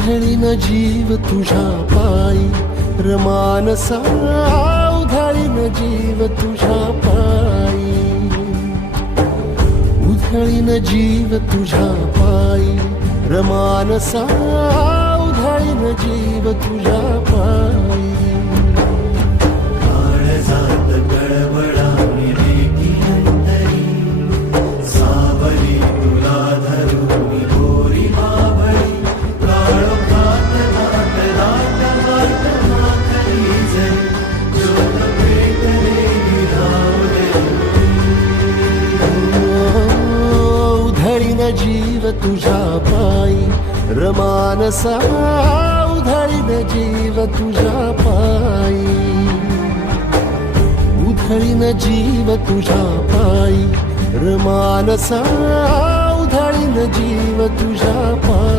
उधळीन जीव तुझ्या पायी रमानसा उधळीन जीव तुझ्या पायी उधळीन जीव तुझ्या पायी रमानसा उधळीन जीव तुझ्या पायी काळजात गडबडा रेती अंतरी सावली तुला धरून गोरी बाभळी काळोखात दाट दाट दाट माखली जरी ज्योत पेटले विरावले उधळीन जीव तुझ्या पायी रमानसा उधळीन जीव तुझ्या पायी उधळीन जीव तुझ्या पायी रमानसा उधळीन जीव तुझ्या पायी